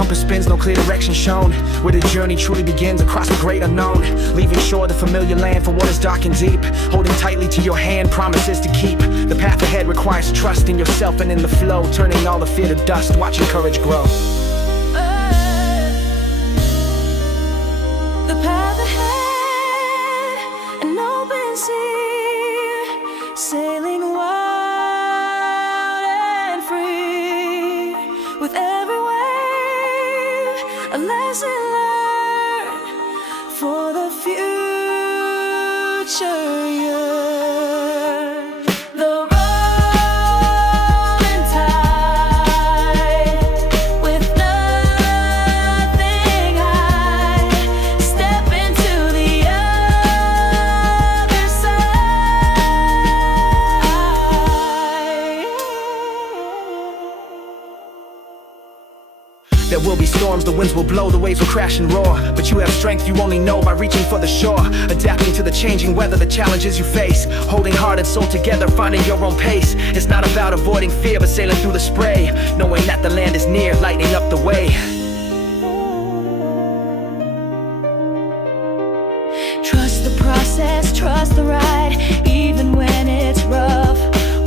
compass spins, no clear direction shown. Where the journey truly begins across the great unknown. Leaving shore the familiar land for what is dark and deep. Holding tightly to your hand, promises to keep. The path ahead requires trust in yourself and in the flow. Turning all the fear to dust, watching courage grow. The path ahead, an open sea, sailing wild and free. With every wave, a lesson learned for the future yearn. The rolling tide, with nothing high, step into the other side. There will be storms, the winds will blow, the waves will crash and roar. But you have strength you only know by reaching for the shore. Adapting to the changing weather, the challenges you face. Holding heart and soul together, finding your own pace. It's not about avoiding fear, but sailing through the spray. Knowing that the land is near, lighting up the way. Trust the process, trust the ride, even when it's rough.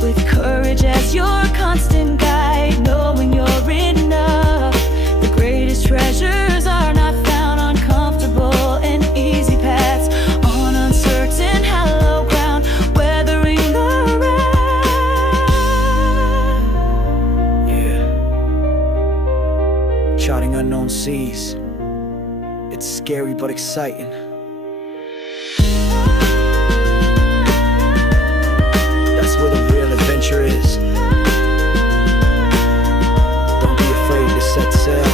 With courage as your constant guide, knowing you're enough. The greatest treasures are not found on comfortable and easy paths, on uncertain hollow ground, weathering the raft. Yeah. Charting unknown seas. It's scary but exciting. That's where the real adventure is. Don't be afraid to set sail.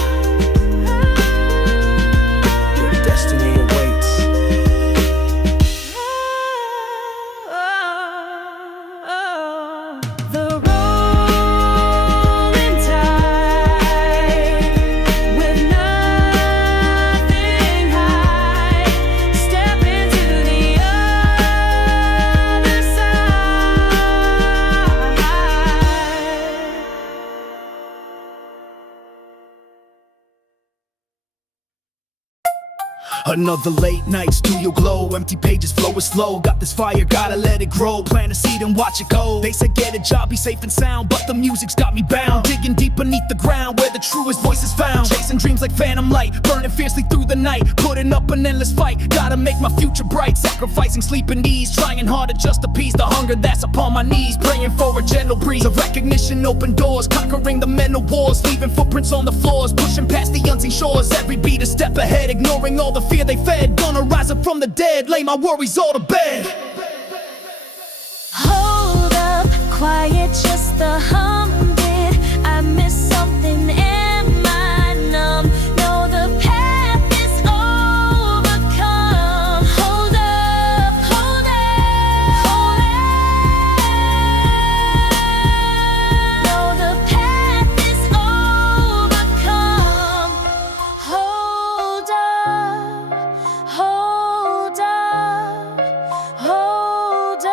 Your destiny awaits. The rolling tide, with nothing high, step into the other side. Another late night studio glow, empty pages flowing slow. Got this fire, gotta let it grow. Plant a seed and watch it go. They said get a job, be safe and sound, but the music's got me bound. Digging deep beneath the ground, where the truest voice is found. Chasing dreams like phantom light, burning fiercely through the night. Putting up an endless fight, gotta make my future bright. Sacrificing sleep and ease, trying hard to just appease the hunger that's upon my knees. Praying for a gentle breeze of recognition, open doors. Conquering the mental wars, leaving footprints on the floors. Pushing past the unseen shores, every beat a step ahead. Ignoring all the fear they fed, gonna rise up from the dead, lay my worries all to bed. Hold up, quiet, just the hum bit. I miss something, am I numb? No, the path is overcome. Hold up, hold up, hold up. No, the path is overcome. Hold up, hold up, hold up.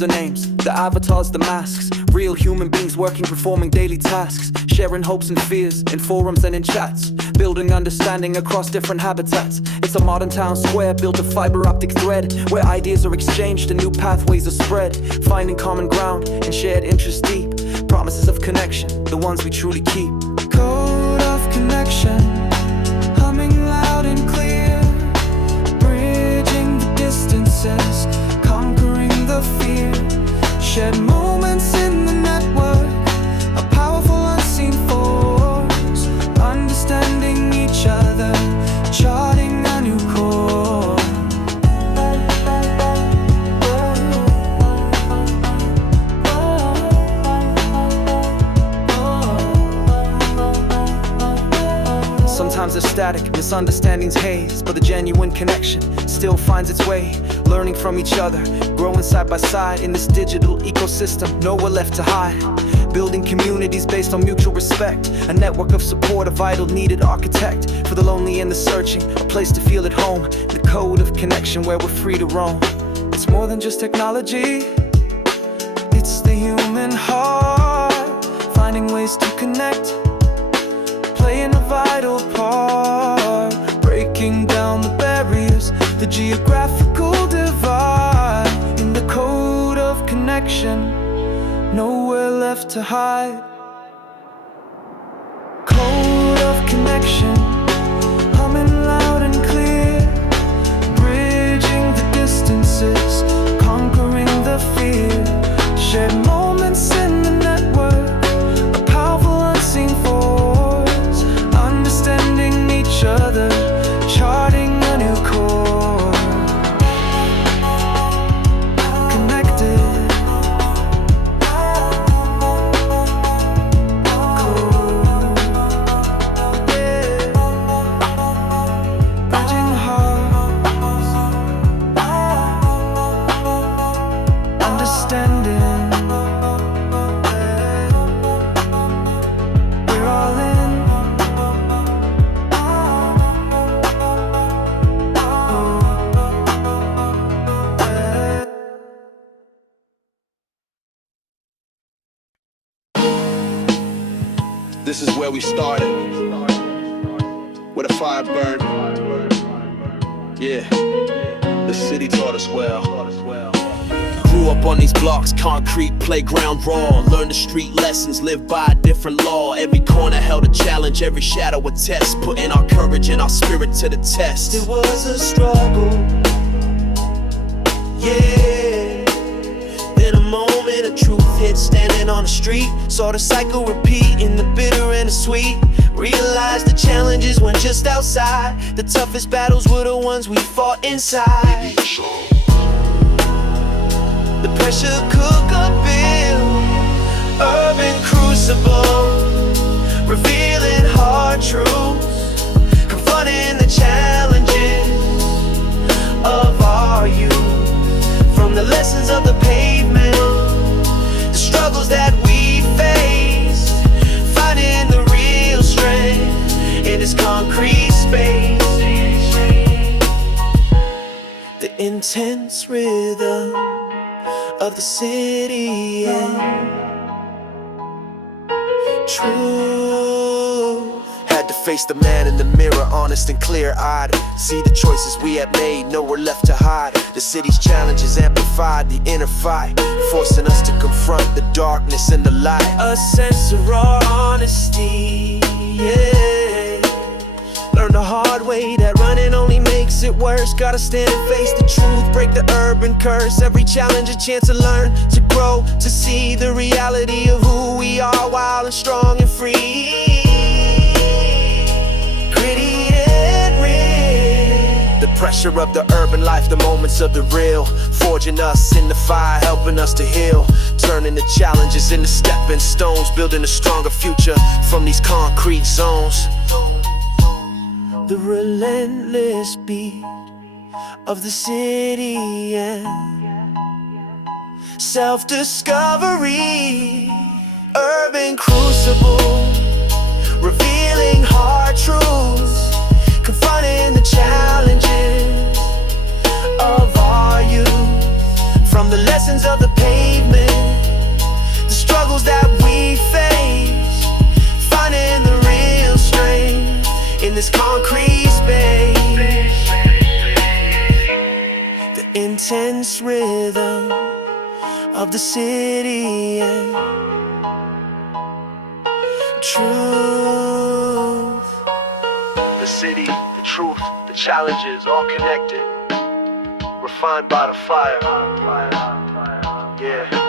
usernames, the avatars, the masks. Real human beings working, performing daily tasks, sharing hopes and fears in forums and in chats, building understanding across different habitats. It's a modern town square built of fiber optic thread, where ideas are exchanged and new pathways are spread, finding common ground and shared interests deep. Promises of connection, the ones we truly keep. Code of connection, humming loud and clear, bridging the distances, conquering the fear. Shared moments in the network, a powerful unseen force, understanding each other, charting a new course. Sometimes there's static, misunderstandings haze, but the genuine connection still finds its way. Learning from each other, growing side by side in this digital ecosystem, nowhere left to hide. Building communities based on mutual respect, a network of support, a vital needed architect for the lonely and the searching, a place to feel at home. The code of connection where we're free to roam. It's more than just technology, it's the human heart, finding ways to connect, playing a vital part, breaking down the barriers, the geographical divide. In the code of connection, nowhere left to hide. Code of connection, humming loud and clear, bridging the distances, conquering the fear. Shared moments in the network, a powerful unseen force, understanding each other, charting a new course. Connected, bridging hearts, understanding. We're all in. This is where we started, where the fire burned. Yeah, the city taught us well. Grew up on these blocks, concrete, playground raw. Learned the street lessons, lived by a different law. Every corner held a challenge, every shadow a test, putting our courage and our spirit to the test. It was a struggle, yeah. Then a moment of truth hit, standing on the street. Saw the cycle repeat in the bitter and the sweet. Realized the challenges weren't just outside, the toughest battles were the ones we fought inside. The pressure cooker built, urban crucible, revealing hard truths, confronting the challenges of our youth. From the lessons of the pavement, the struggles that we faced, finding the real strength in this concrete space. The intense rhythm of the city and true. Had to face the man in the mirror, honest and clear-eyed. See the choices we had made, nowhere left to hide. The city's challenges amplified the inner fight, forcing us to confront the darkness and the light. A sense of raw honesty, yeah. Learned the hard way that running only makes it worse. Gotta stand and face the truth, break the urban curse. Every challenge a chance to learn, to grow, to see the reality of who we are, wild and strong and free. Gritty and real. The pressure of the urban life, the moments of the real, forging us in the fire, helping us to heal, turning the challenges into stepping stones, building a stronger future from these concrete zones. The relentless beat of the city and self-discovery, urban crucible, revealing hard truths, confronting the challenges of our youth. From the lessons of the past this concrete space. The intense rhythm of the city and truth. The city, the truth, the challenges all connected, refined by the fire. Yeah.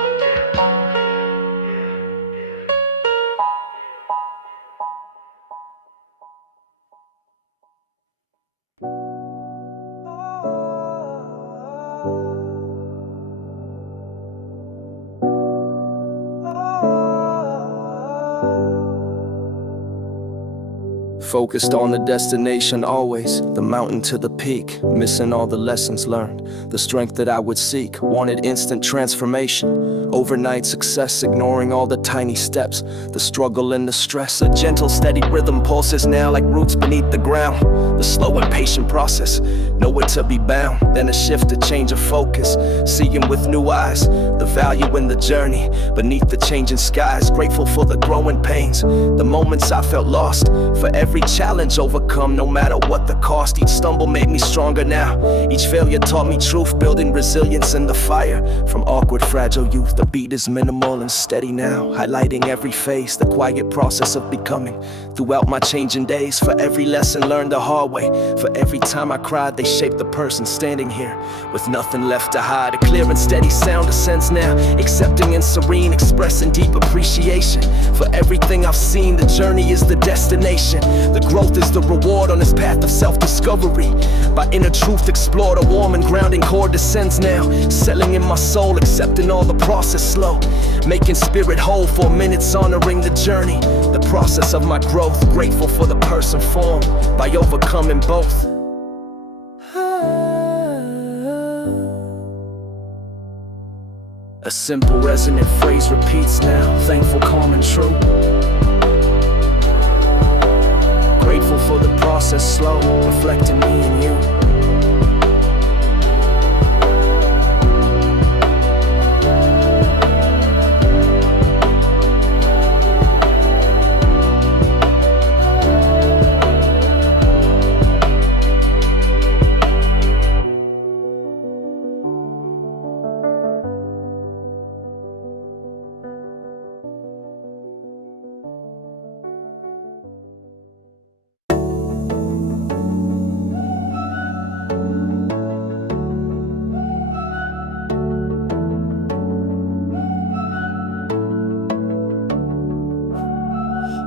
Focused on the destination always, the mountain to the peak, missing all the lessons learned, the strength that I would seek, wanted instant transformation, overnight success, ignoring all the tiny steps, the struggle and the stress, a gentle steady rhythm pulses now like roots beneath the ground, the slow and patient process, nowhere to be bound, then a shift, a change of focus, seeing with new eyes, the value in the journey, beneath the changing skies, grateful for the growing pains, the moments I felt lost, for every challenge overcome, no matter what the cost. Each stumble made me stronger now. Each failure taught me truth, building resilience in the fire. From awkward, fragile youth, the beat is minimal and steady now, highlighting every phase, the quiet process of becoming. Throughout my changing days, for every lesson learned the hard way, for every time I cried, they shaped the person standing here with nothing left to hide. A clear and steady sound ascends now, accepting and serene, expressing deep appreciation for everything I've seen. The journey is the destination. The growth is the reward on this path of self-discovery. By inner truth explored, a warm and grounding chord descends now, settling in my soul, accepting all the process slow, making spirit whole for minutes, honoring the journey, the process of my growth, grateful for the person formed by overcoming both. A simple resonant phrase repeats now, thankful, calm and true. Grateful for the process slow, reflecting me and you.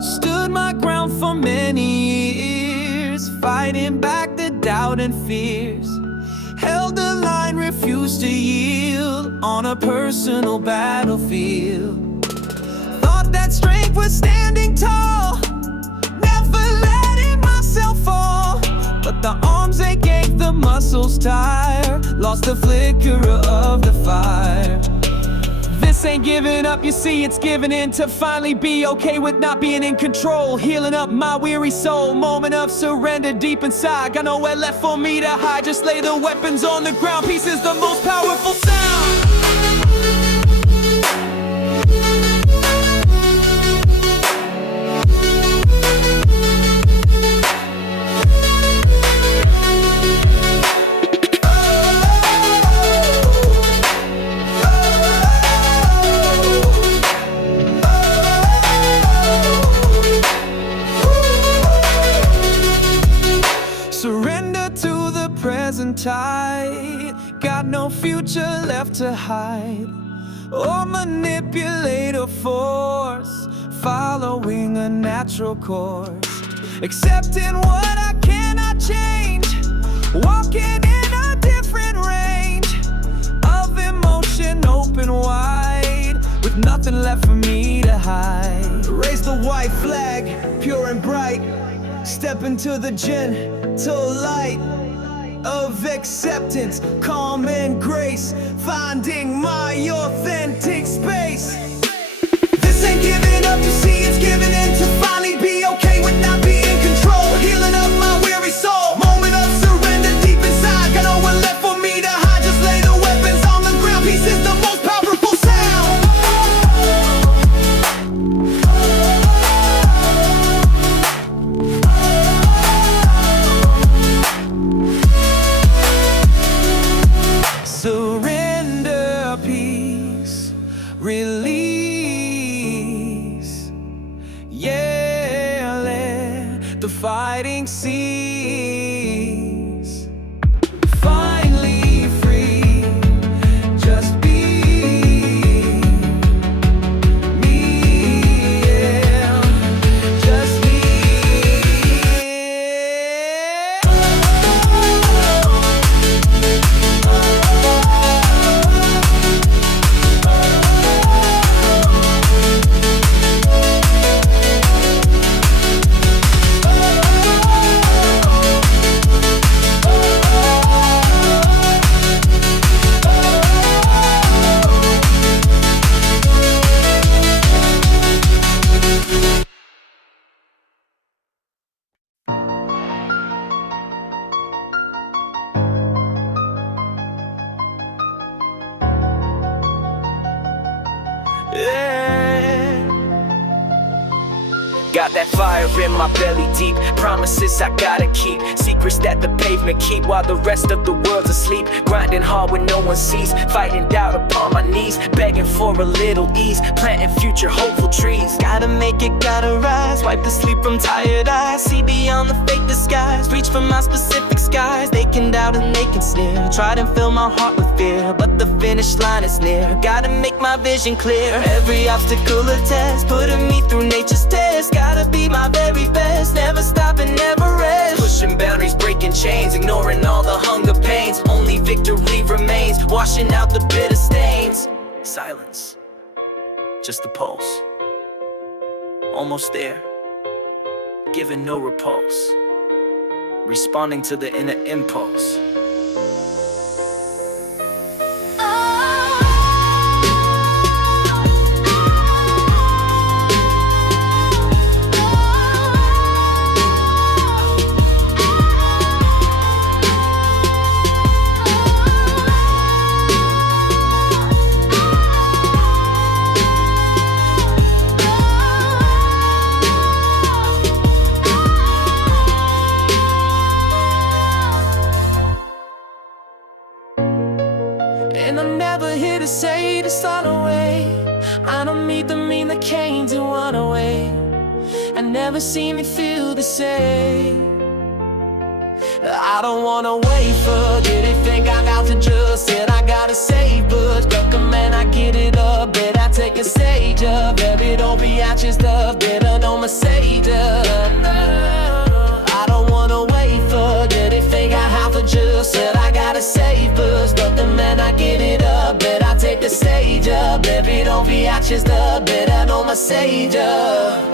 Stood my ground for many years, fighting back the doubt and fears. Held the line, refused to yield on a personal battlefield. Thought that strength was standing tall, never letting myself fall. But the arms they gave, the muscles tire, lost the flicker of the fire. This ain't giving up, you see, it's giving in to finally be okay with not being in control. Healing up my weary soul, moment of surrender deep inside. Got nowhere left for me to hide, just lay the weapons on the ground. Peace is the most powerful sound. Tide, got no future left to hide or manipulate or force, following a natural course, accepting what I cannot change, walking in a different range of emotion, open wide, with nothing left for me to hide. Raise the white flag, pure and bright, step into the gentle light of acceptance, calm and grace, finding my authentic space. This ain't giving up, you see, it's giving in to finally be okay with not being in control. Healing up my weary soul, moment of surrender deep inside. Got no one left for me to hide, just lay the weapons on the ground. Peace is the most powerful sound. the fighting cease. Finally free, just be me, yeah. Just me. Yeah. Got that fire in my belly deep. Promises I gotta keep. Secrets that the pavement keep while the rest of the world's asleep. Grinding hard when no one sees. Fighting doubt upon my knees. Begging for a little ease. Planting future hopeful trees. Gotta make it, gotta rise. Wipe the sleep from tired eyes. See beyond the fake disguise. Reach for my specific skies. They can doubt and they can sneer. Try to fill my heart with fear, but the finish line is near. Gotta make my vision clear. Every obstacle a test, putting me through nature's test. Gotta be my very best. Never stop and never rest. Pushing boundaries, breaking chains. Ignoring all the hunger pains. Only victory remains. Washing out the bitter stains. Silence. Just the pulse. Almost there. Giving no repulse. Responding to the inner impulse. And I'm never here to say this all away. I don't need the mean that came to run away. I never seen me feel the same. I don't wanna wait for did it think I got to just said I gotta save, but man, I get it up, bet I take a stage up. Baby, don't be anxious, the better know my sage up. I don't wanna wait for did it think I have to just said I gotta save us, but the man I get it up, bet I take the stage up. Baby, don't be anxious, the better know my sage up.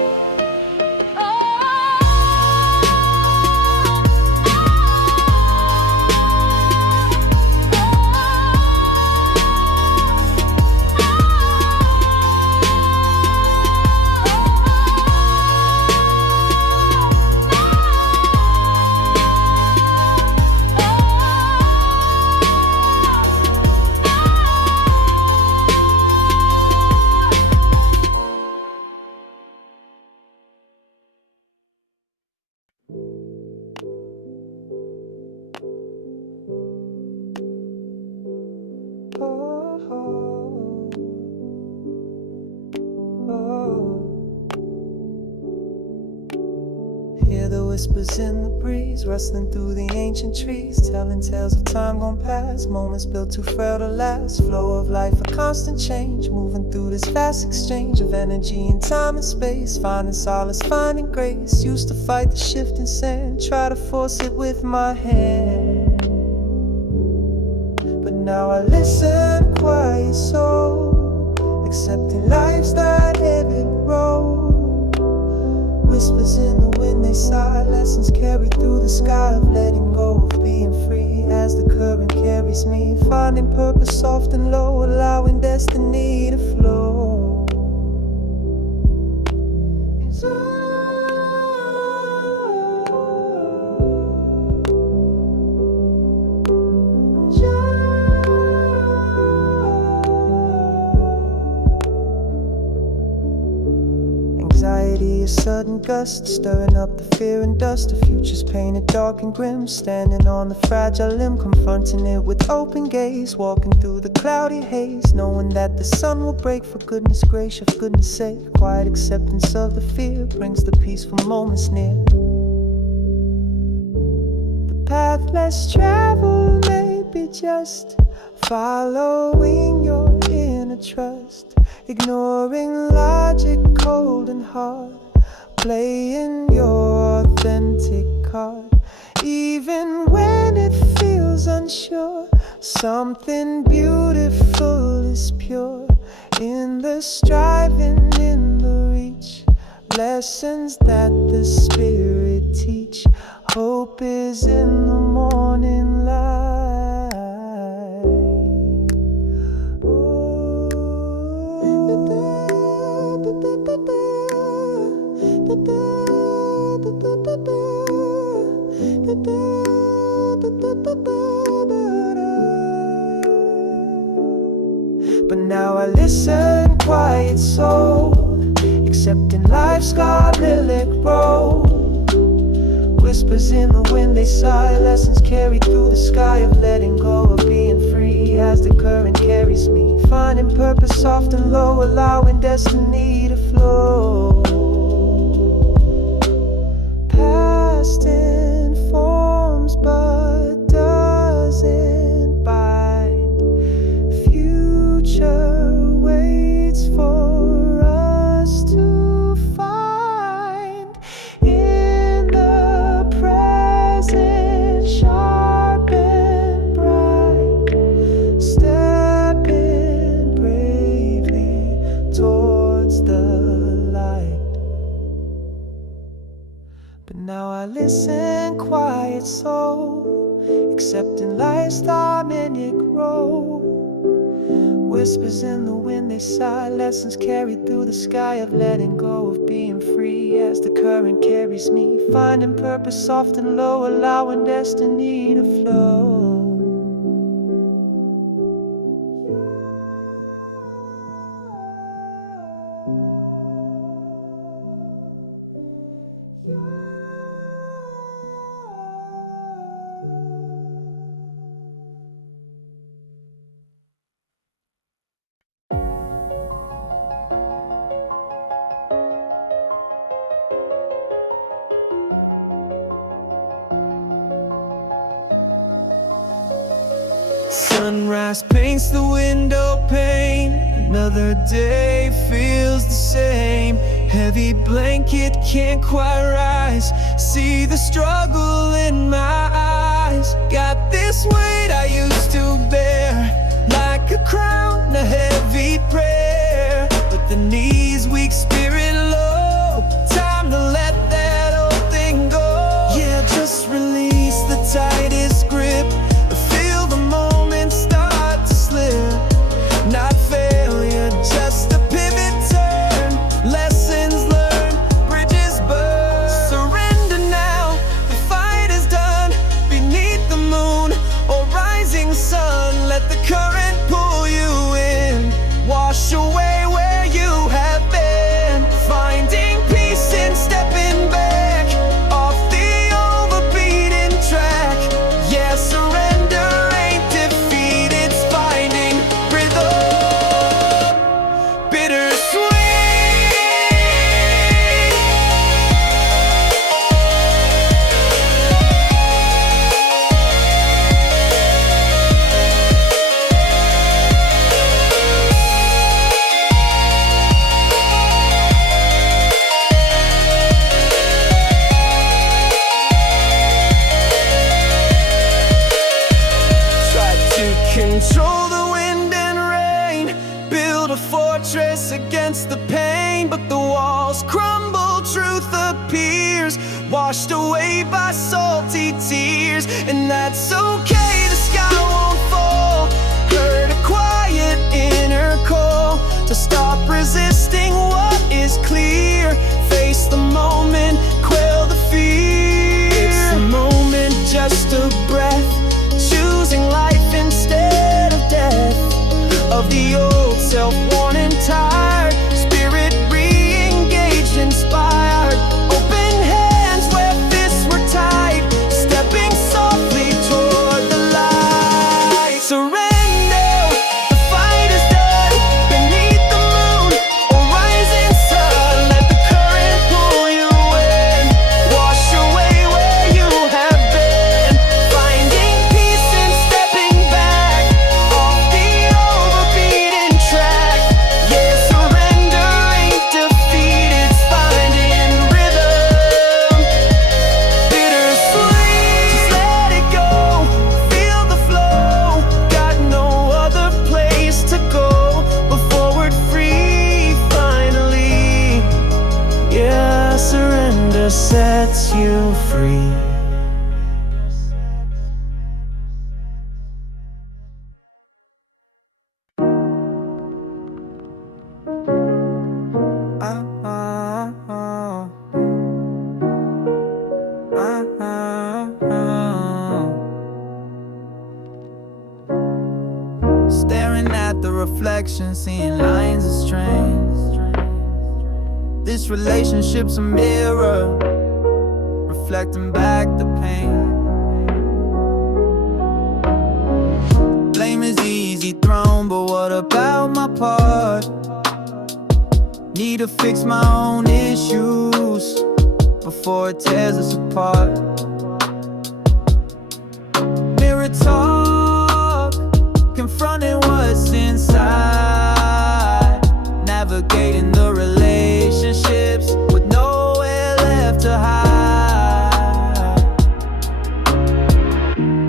Hear the whispers in the breeze, rustling through the ancient trees, telling tales of time gone past, moments built too frail to last. Flow of life, a constant change, moving through this vast exchange of energy in time and space, finding solace, finding grace. Used to fight the shifting sand, try to force it with my hand, but now I listen, quiet soul, accepting life's that heavy road. Whispers in the wind, they sigh, lessons carried through the sky of letting go, of being free as the current carries me, finding purpose soft and low, allowing destiny to flow. It's anxiety, a sudden gust, stirring up the fear and dust. The future's painted dark and grim, standing on the fragile limb, confronting it with open gaze, walking through the cloudy haze, knowing that the sun will break. For goodness gracious, for goodness sake, quiet acceptance of the fear brings the peaceful moments near. path less traveled may be just following your inner trust, ignoring logic cold and hard, playing your authentic card. Even when it feels unsure, something beautiful is pure. In the striving, in the reach, lessons that the Spirit teach. Hope is in the morning light. But now I listen, quiet soul, accepting life's got lilac road. Whispers in the wind, they sigh, lessons carried through the sky of letting go, of being free as the current carries me. Finding purpose soft and low, allowing destiny to flow. Past informs but doesn't bind. Future waits for us to find. In the present, sharp and bright, stepping bravely towards the light. But now I listen, quiet soul, accepting life's dominic role. Whispers in the wind, they sigh, lessons carried through the sky of letting go, of being free as the current carries me. Finding purpose soft and low, allowing destiny to flow. Sunrise paints the window pane. Another day feels the same. Heavy blanket can't quite rise. See the struggle in my eyes. Got this weight I used to bear, like a crown, a heavy prayer. But the knees weak, spirit low. Time to let that old thing go. Yeah, just release the tightest grip. Feel the moment start to slip. Not failure, just a pivot turn. Lessons learned, bridges burned. Surrender now, the fight is done. Beneath the moon or rising sun, let the current pull you in. Wash away where you have been. Finding peace in stepping back off the overbeaten track. Yeah, surrender ain't defeat, it's finding rhythm. Bittersweet. Try to control the wind and rain, build a fortress against the pain. But the walls crumble, truth appears, washed away by salty tears. And that's okay, the sky won't fall. Heard a quiet inner call to stop resisting what is clear. Face the moment, quell the fear. It's a moment, just a breath, choosing life instead of death. Of the old self, worn and tired, spirit re-engaged, inspired. Open hands where fists were tied, stepping softly toward the light. Surrender, the fight is done. Beneath the moon or rising sun, let surrender sets you free. Staring at the reflection, seeing lines of strange. This relationship's a mirror, reflecting back the pain. Blame is easy thrown, but what about my part? Need to fix my own issues before it tears us apart. Mirror talk, confronting what's inside, navigating the relationships with nowhere left to hide.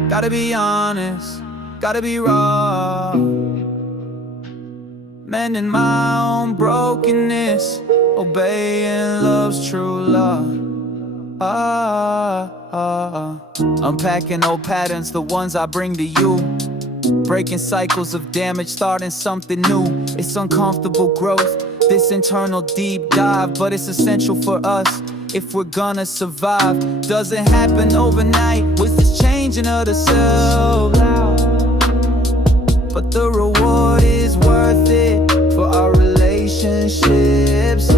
Gotta be honest, gotta be raw, mending my own brokenness, obeying love's true law. Unpacking old patterns, the ones I bring to you, breaking cycles of damage, starting something new. It's uncomfortable growth, this internal deep dive, but it's essential for us if we're gonna survive. Doesn't happen overnight with this changing of the self, but the reward is worth it for our relationships.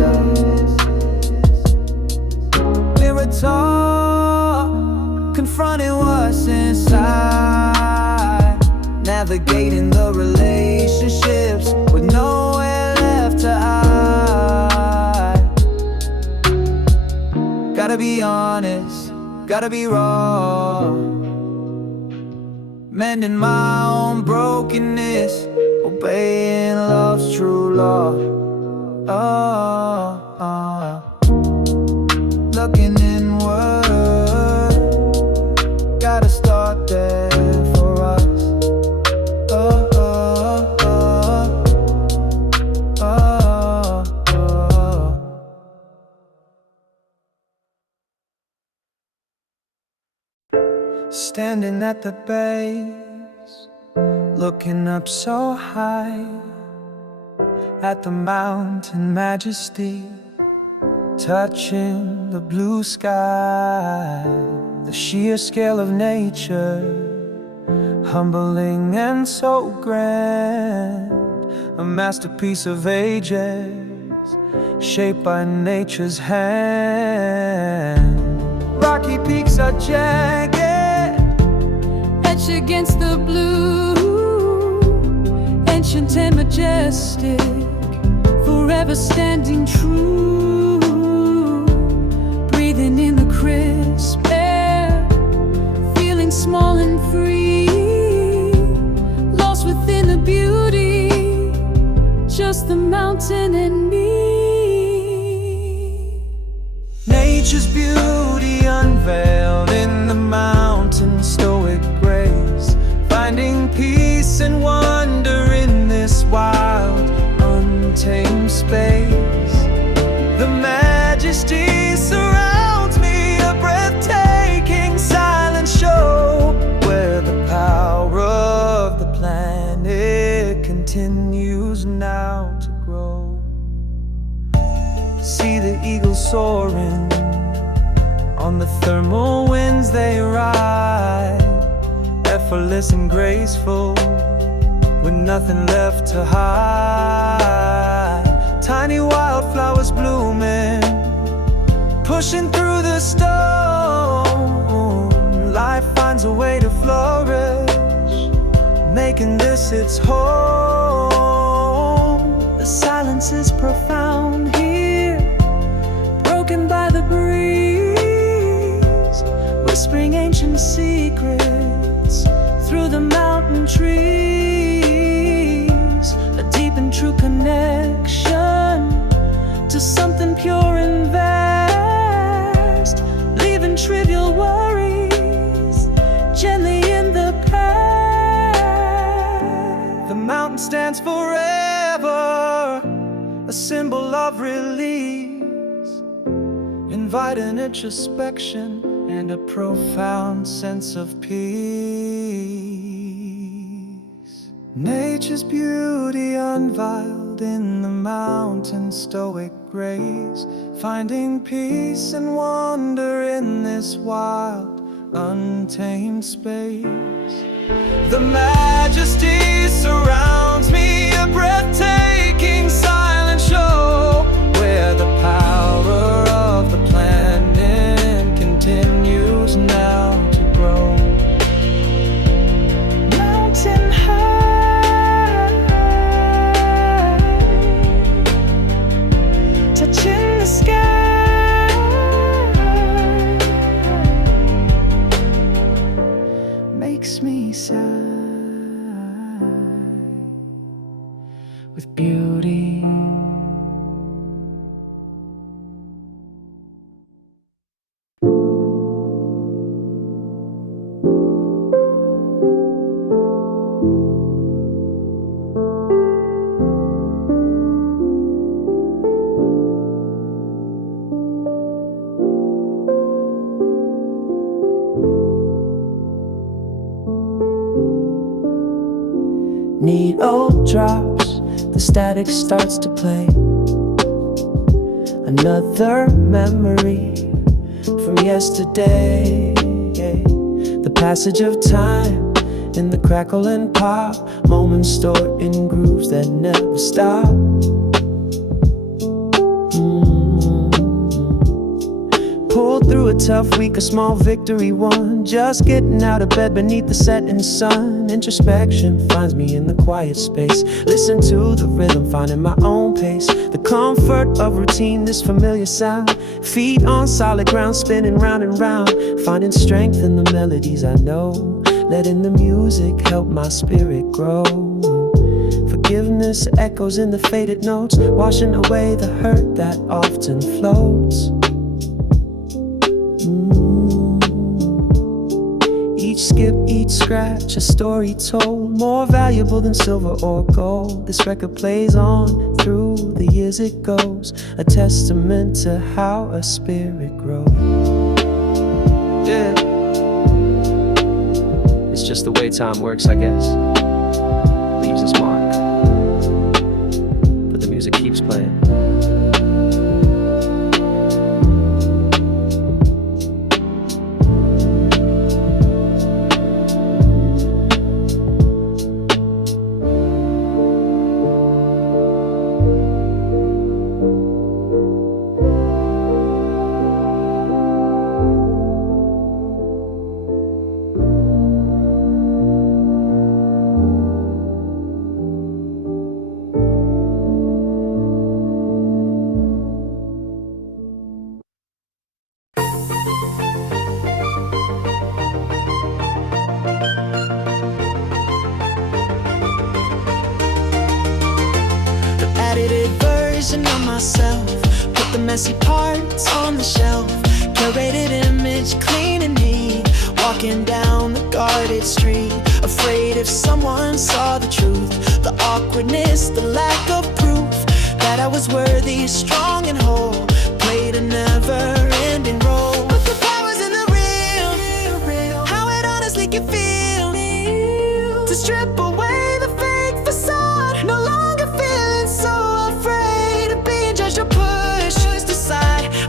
Mirror talk, confronting what's inside, navigating the relationships with nowhere left to hide. Gotta be honest, gotta be raw, mending my own brokenness, obeying love's true law. Looking inward, gotta start there for us. Standing at the base, looking up so high at the mountain majesty, touching the blue sky, the sheer scale of nature, humbling and so grand, a masterpiece of ages, shaped by nature's hand. Rocky peaks are jagged, etched against the blue, ancient and majestic, forever standing true, breathing in the crisp air, feeling small and free, lost within the beauty, just the mountain and me. Nature's beauty unveiled in the mountain's stoic grace, finding peace and wonder in this wild, untamed space. The majesty surrounds me, a breathtaking silent show, where the power of the planet continues now to grow. See the eagles soaring, on the thermal winds they ride, effortless and graceful, with nothing left to hide. Tiny wildflowers blooming, pushing through the storm. Life finds a way to flourish, making this its home. The silence is profound here, broken by the breeze, whispering ancient secrets through the mountain trees. A deep and true connection to something pure and vast, leaving trivial worries gently in the past. The mountain stands forever, a symbol of release, invite an introspection and a profound sense of peace. Nature's beauty unveiled in the mountain's stoic grace, finding peace and wonder in this wild, untamed space. The majesty surrounds me, a breathtaking silent show, where the power of the planet continues now to grow. Mountain high, touching the sky, makes me sigh with beauty. Needle drops, the static starts to play. Another memory from yesterday. The passage of time in the crackle and pop, moments stored in grooves that never stop. Pulled through a tough week, a small victory won. Just getting out of bed beneath the setting sun. Introspection finds me in the quiet space. Listen to the rhythm, finding my own pace. The comfort of routine, this familiar sound. Feet on solid ground, spinning round and round. Finding strength in the melodies I know. Letting the music help my spirit grow. Forgiveness echoes in the faded notes, washing away the hurt that often floats. Each skip, each scratch, a story told, more valuable than silver or gold. This record plays on through the years it goes, a testament to how a spirit grows. Yeah, it's just the way time works, I guess. Leaves its mark, but the music keeps playing. Of myself, put the messy parts on the shelf. Curated image, clean and neat. Walking down the guarded street, afraid if someone saw the truth. The awkwardness, the lack of proof that I was worthy, strong and whole. Played a never-ending role. But the power's in the real, how it honestly can feel. To strip away the fake facade, no longer feeling so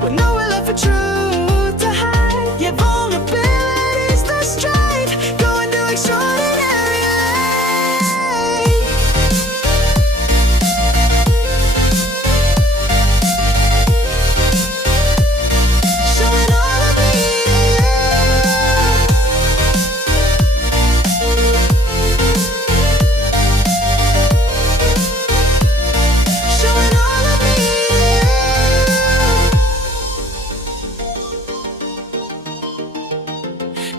with nowhere left for truth to hide. Yeah, vulnerability's the strength. Go and do extraordinary life. Showing all of me. Showing all of me.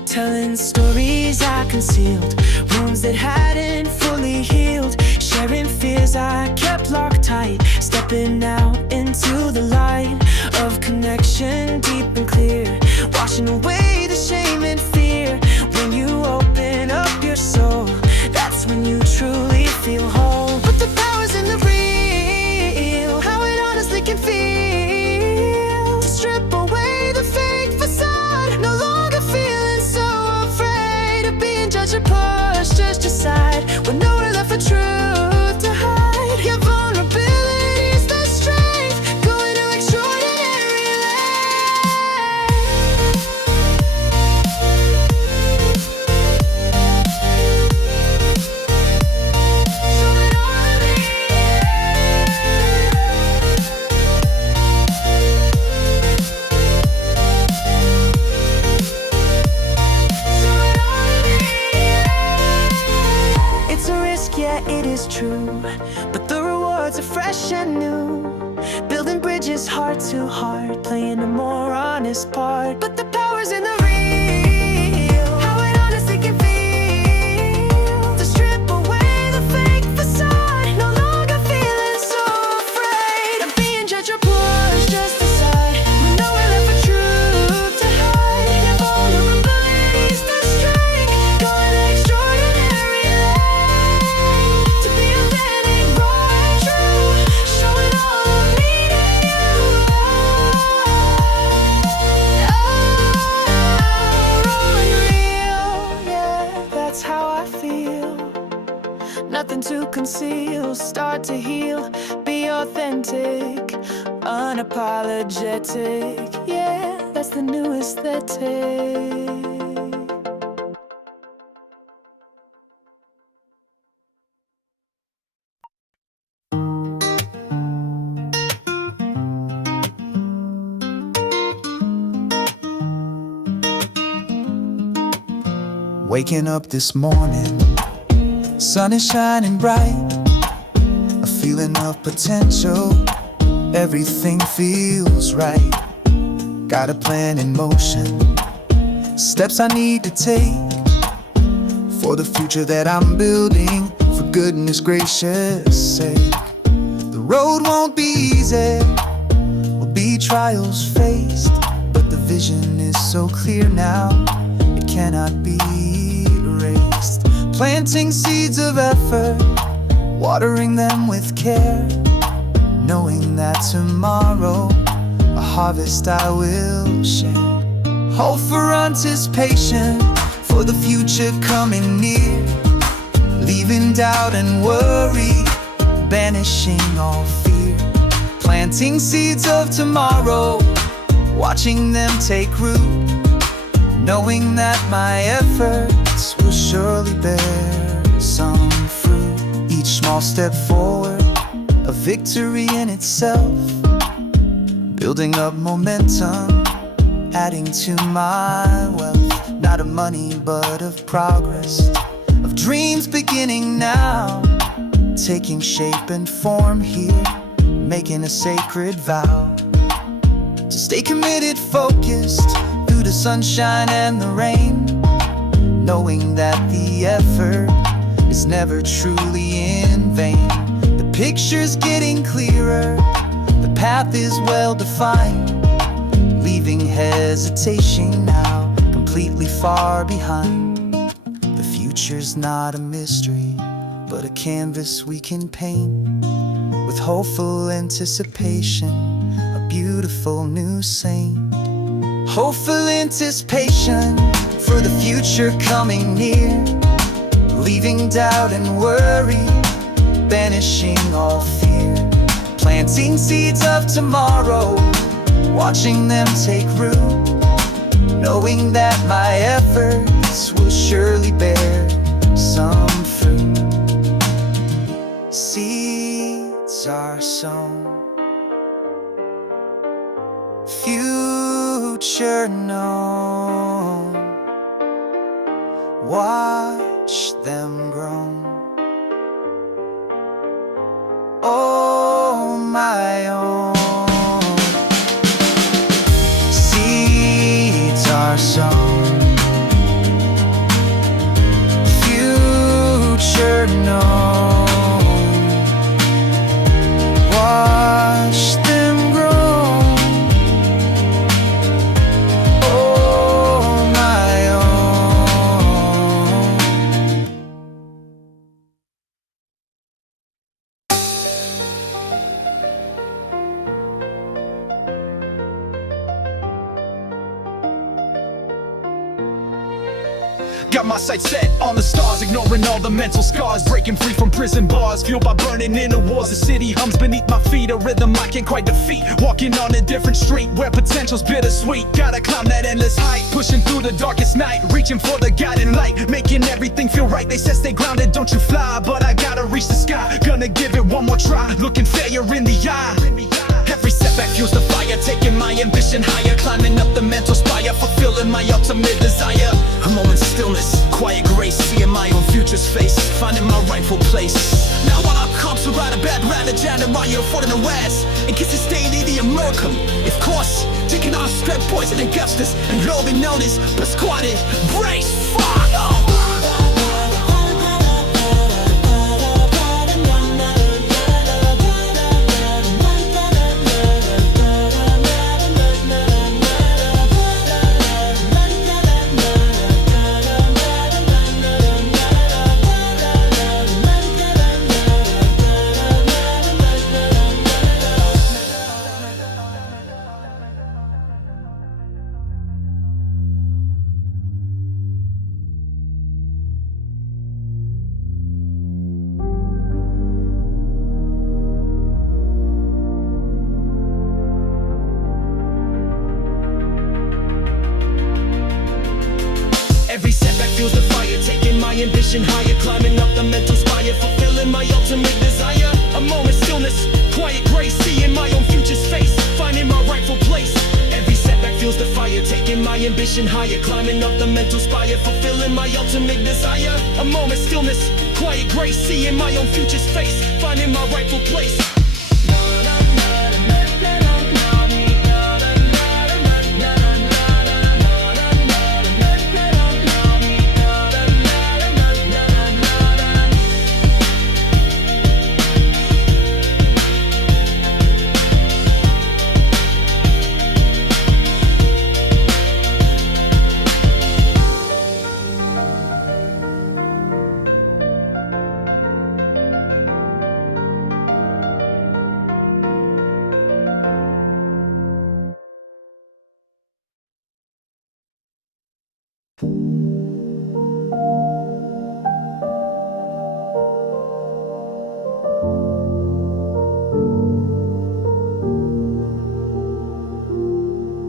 Telling stories I concealed, wounds that hadn't fully healed. Sharing fears I kept locked tight. Stepping out into the light of connection, deep and clear. Washing away the shame and fear. When you open up your soul, that's when you truly feel whole. But the power's in the real, how it honestly can feel. To strip away hardest part. But the power's in the real, how it honestly can feel. To strip away the fake facade, no longer feeling so afraid of being judged or pushed just aside. With nowhere left for truth to hide. Your vulnerability's the strength, going extraordinary length. To be authentic, raw and true, showing all of me to you. Raw and real, yeah, that's how I feel. Nothing to conceal, start to heal. Be authentic, unapologetic. Yeah, that's the new aesthetic. Waking up this morning, sun is shining bright, a feeling of potential, everything feels right. Got a plan in motion, steps I need to take for the future that I'm building, for goodness gracious sake. The road won't be easy, will be trials faced, but the vision is so clear now, it cannot be erased. Planting seeds of effort, watering them with care, knowing that tomorrow a harvest I will share. Hope for anticipation, for the future coming near, leaving doubt and worry, banishing all fear. Planting seeds of tomorrow, watching them take root, knowing that my efforts will surely bear some fruit. Each small step forward, a victory in itself, building up momentum, adding to my wealth. Not of money but of progress, of dreams beginning now, taking shape and form here, making a sacred vow to stay committed, focused through the sunshine and the rain, knowing that the effort is never truly in vain. The picture's getting clearer, the path is well defined, leaving hesitation now completely far behind. The future's not a mystery, but a canvas we can paint with hopeful anticipation, a beautiful new saint. Hopeful anticipation for the future coming near, leaving doubt and worry, banishing all fear. Planting seeds of tomorrow, watching them take root, knowing that my efforts will surely bear some fruit. Seeds are sown, future known, watch them grow. Oh, my own. Seeds are sown, future known, watch them grow. Oh, my own. Got my sights set on the stars, ignoring all the mental scars, breaking free from prison bars, fueled by burning inner wars. The city hums beneath my feet, a rhythm I can't quite defeat, walking on a different street where potential's bittersweet. Gotta climb that endless height, pushing through the darkest night, reaching for the guiding light, making everything feel right. They said stay grounded, don't you fly, but I gotta reach the sky, gonna give it one more try, looking failure in the eye. Every setback fuels the fire, taking my ambition higher, climbing up the mental spire, fulfilling my ultimate desire. A moment's stillness, quiet grace, seeing my own future's face, finding my rightful place. Now while I've come to ride a bad ride, a giant riot for the west, in case it's staying in the American, of course, take taking on strep poison and justice, and all they notice, but squatted, brace, fuck. Every setback fuels the fire, taking my ambition higher, climbing up the mental spire, fulfilling my ultimate desire. A moment's stillness, quiet grace, seeing my own future's face, finding my rightful place. Every setback fuels the fire, taking my ambition higher, climbing up the mental spire, fulfilling my ultimate desire. A moment's stillness, quiet grace, seeing my own future's face, finding my rightful place.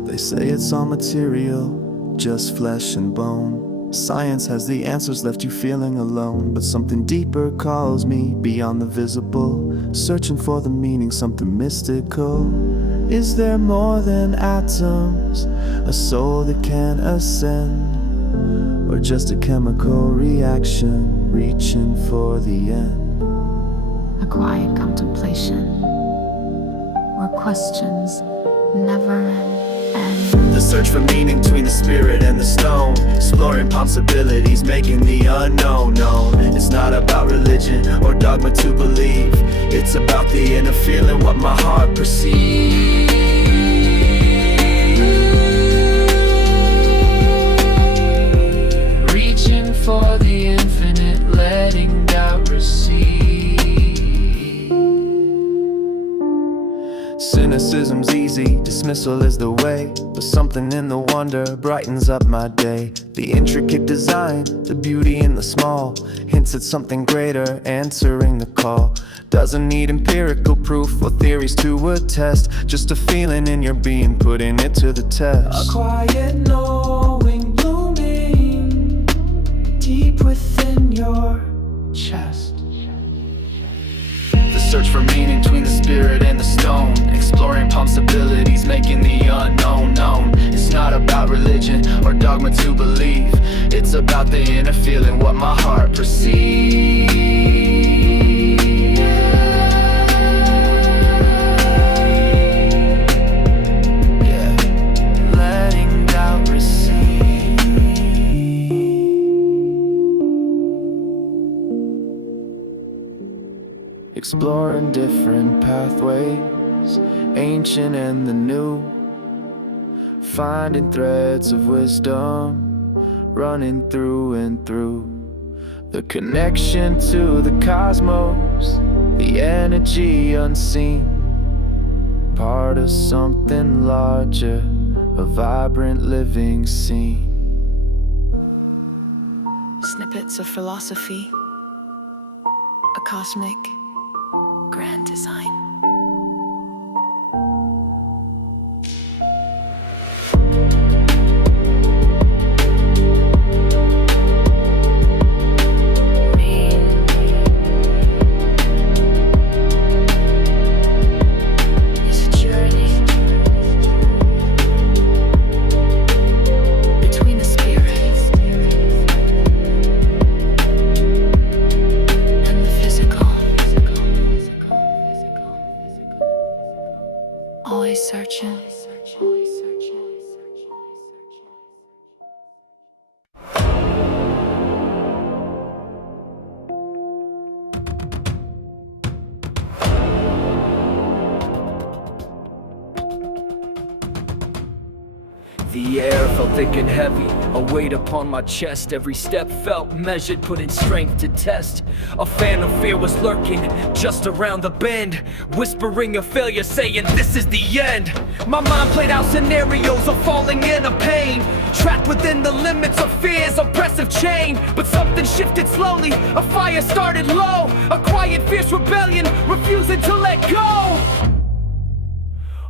They say it's all material, just flesh and bone. Science has the answers, left you feeling alone. But something deeper calls me beyond the visible, searching for the meaning, something mystical. Is there more than atoms, a soul that can ascend, or just a chemical reaction, reaching for the end? A quiet contemplation where questions never end. The search for meaning between the spirit and the stone, exploring possibilities, making the unknown known. It's not about religion or dogma to believe, it's about the inner feeling, what my heart perceives. Reaching for the infinite, letting doubt recede. Cynicism's easy, dismissal is the way, but something in the wonder brightens up my day. The intricate design, the beauty in the small, hints at something greater, answering the call. Doesn't need empirical proof or theories to attest, just a feeling in your being, putting it to the test. A quiet knowing blooming deep within your chest. The search for meaning between the spirit and the stone, exploring possibilities, making the unknown known. It's not about religion or dogma to believe, it's about the inner feeling, what my heart perceives. Yeah, letting doubt recede. Exploring different pathways, ancient and the new, finding threads of wisdom running through and through. The connection to the cosmos, the energy unseen, part of something larger, a vibrant living scene. Snippets of philosophy, a cosmic grand design. The air felt thick and heavy, a weight upon my chest. Every step felt measured, put in strength to test. A phantom fear was lurking just around the bend, whispering of failure, saying this is the end. My mind played out scenarios of falling into pain, trapped within the limits of fear's oppressive chain. But something shifted slowly, a fire started low, a quiet fierce rebellion, refusing to let go.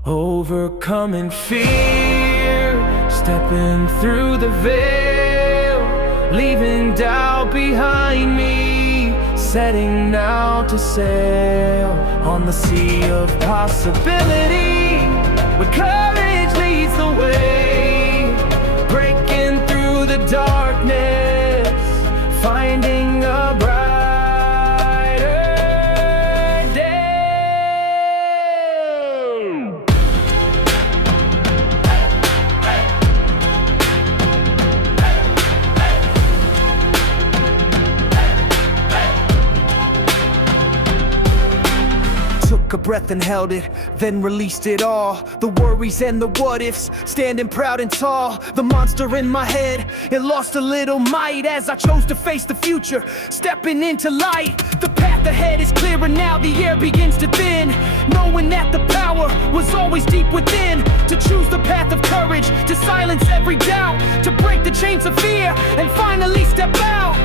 Overcoming fear, stepping through the veil, leaving doubt behind me, setting out to sail on the sea of possibility, where courage leads the way, breaking through the darkness, finding a brighter day. Took a breath and held it, then released it all. The worries and the what ifs, standing proud and tall. The monster in my head, it lost a little might as I chose to face the future, stepping into light. The path ahead is clearer now, the air begins to thin, knowing that the power was always deep within. To choose the path of courage, to silence every doubt, to break the chains of fear and finally step out.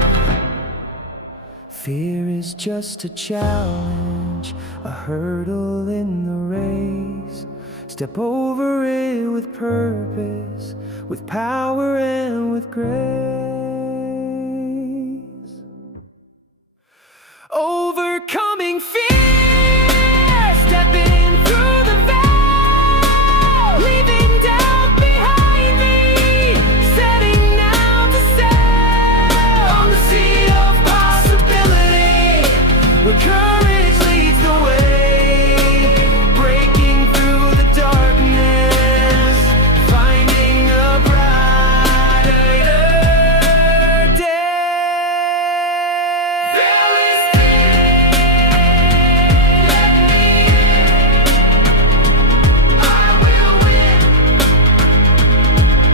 Fear is just a challenge, a hurdle in the race. Step over it with purpose, with power and with grace. Overcoming fear, stepping through the veil, leaving doubt behind me, setting out to sail on the sea of possibility, where courage leads the way, breaking through the darkness, finding a brighter day. There is let me in. I will win.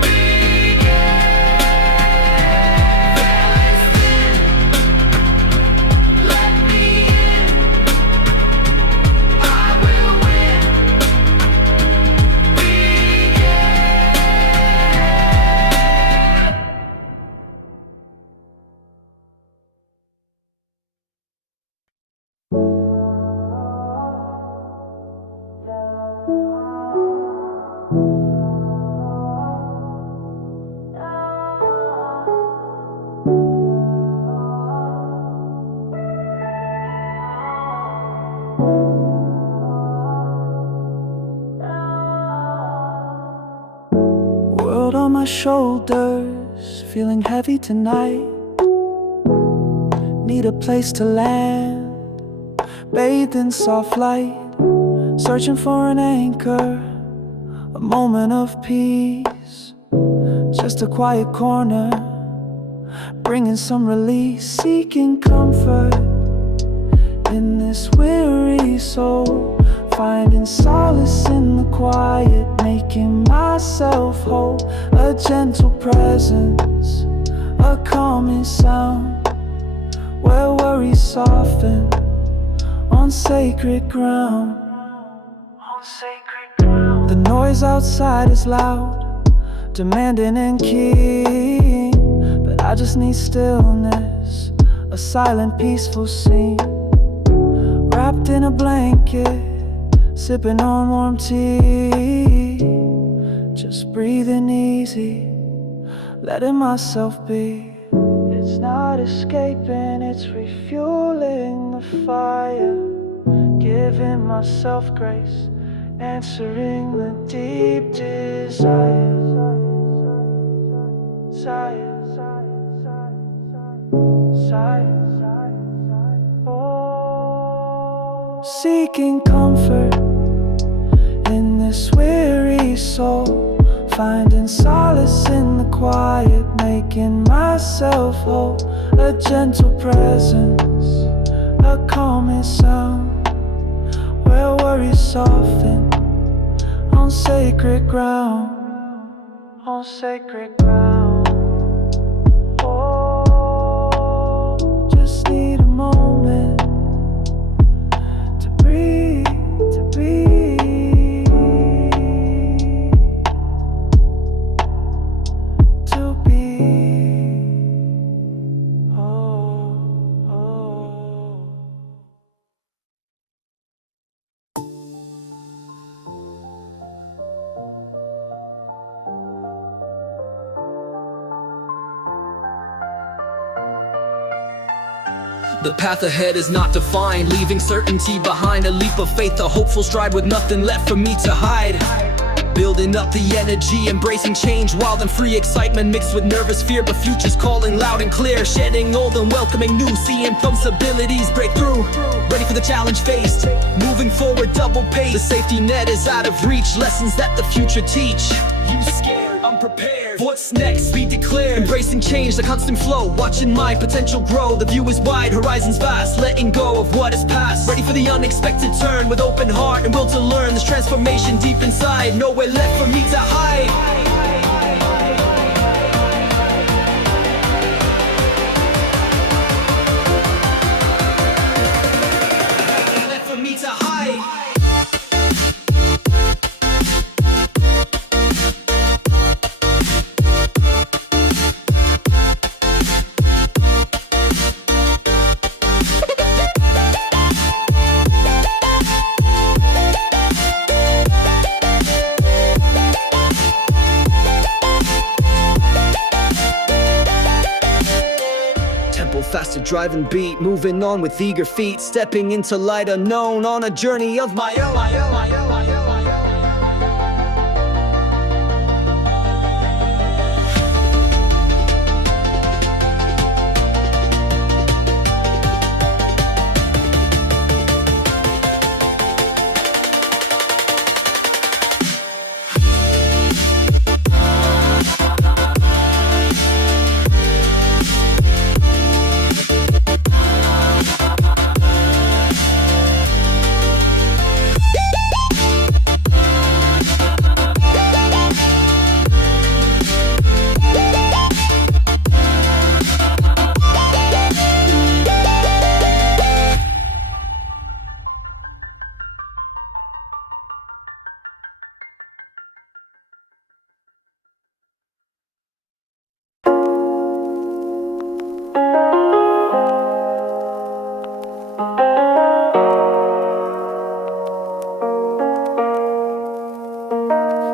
Begin. There is let me in. I will win. World on my shoulders, feeling heavy tonight. Need a place to land, bathed in soft light. Searching for an anchor, a moment of peace. Just a quiet corner, bringing some release. Seeking comfort in this weary soul, finding solace in the quiet, making myself whole. A gentle presence, a calming sound, where worries soften on sacred ground. The noise outside is loud, demanding and keen, but I just need stillness, a silent, peaceful scene. Wrapped in a blanket, sipping on warm tea, just breathing easy, letting myself be. It's not escaping, it's refueling the fire, giving myself grace, answering the deep desire. Seeking comfort in this weary soul, finding solace in the quiet, making myself whole. A gentle presence, a calming sound, where worries soften on sacred ground. on sacred ground. Oh, just need a moment to breathe, to breathe, to be. The path ahead is not defined, leaving certainty behind. A leap of faith, a hopeful stride with nothing left for me to hide. Building up the energy, embracing change, wild and free excitement mixed with nervous fear, but future's calling loud and clear. Shedding old and welcoming new, seeing possibilities break through. Ready for the challenge faced, moving forward double pace. The safety net is out of reach, lessons that the future teach. You scared, I'm prepared. What's next? Be declared. Embracing change, the constant flow, watching my potential grow. The view is wide, horizons vast, letting go of what is past. Ready for the unexpected turn, with open heart and will to learn. This transformation deep inside, nowhere left for me to hide. Left for me to hide. Faster driving beat, moving on with eager feet, stepping into light unknown on a journey of my own.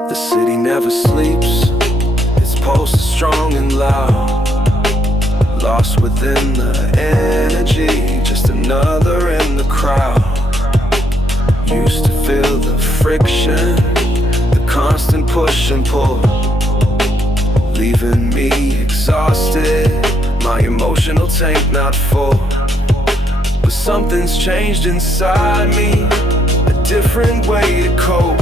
The city never sleeps, its pulse is strong and loud. Lost within the energy, just another in the crowd. Used to feel the friction, the constant push and pull, leaving me exhausted, my emotional tank not full. But something's changed inside me, a different way to cope.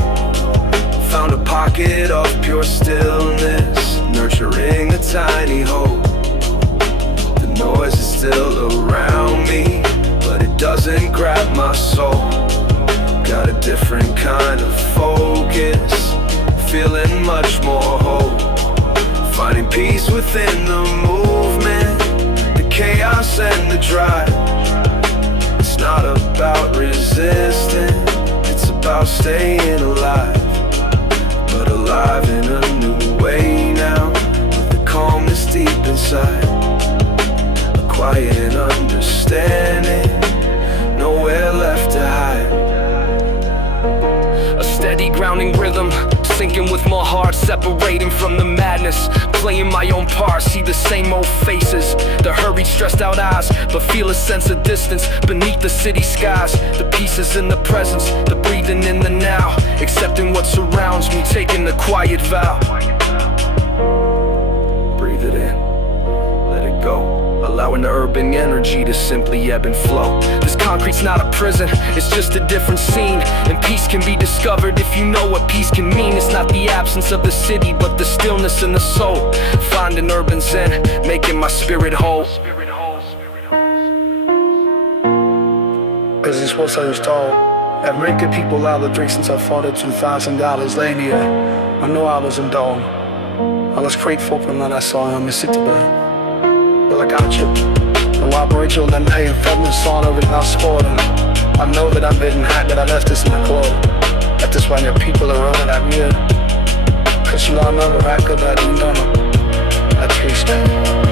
Found a pocket of pure stillness, nurturing a tiny hope. The noise is still around me, but it doesn't grab my soul. Got a different kind of focus, feeling much more hope. Finding peace within the movement, the chaos and the drive. It's not about resisting, it's about staying alive. But alive in a new way now, with the calmness deep inside. A quiet understanding, nowhere left to hide. A steady grounding rhythm, sinking with my heart, separating from the madness. Playing my own part, see the same old faces, the hurried, stressed out eyes, but feel a sense of distance beneath the city skies. The peace is in the presence, the breathing in the now, accepting what surrounds me, taking the quiet vow. Breathe it in, let it go, allowing the urban energy to simply ebb and flow. This concrete's not a prison, it's just a different scene. And peace can be discovered if you know what peace can mean. It's not the absence of the city, but the stillness in the soul. Finding urban zen, making my spirit whole. Cause it's what I was told. And making people out of drink since I fought it $2,000 later. I know I was in dawn. I was grateful for när jag sa jag missade dig. Well, I got you. No Aboriginal than hey, feminist son of it now sporting. I know that I'm getting hot that I left this in the closet. Left this when your people are running at me. Cause you know I never act good at you know. I appreciate it.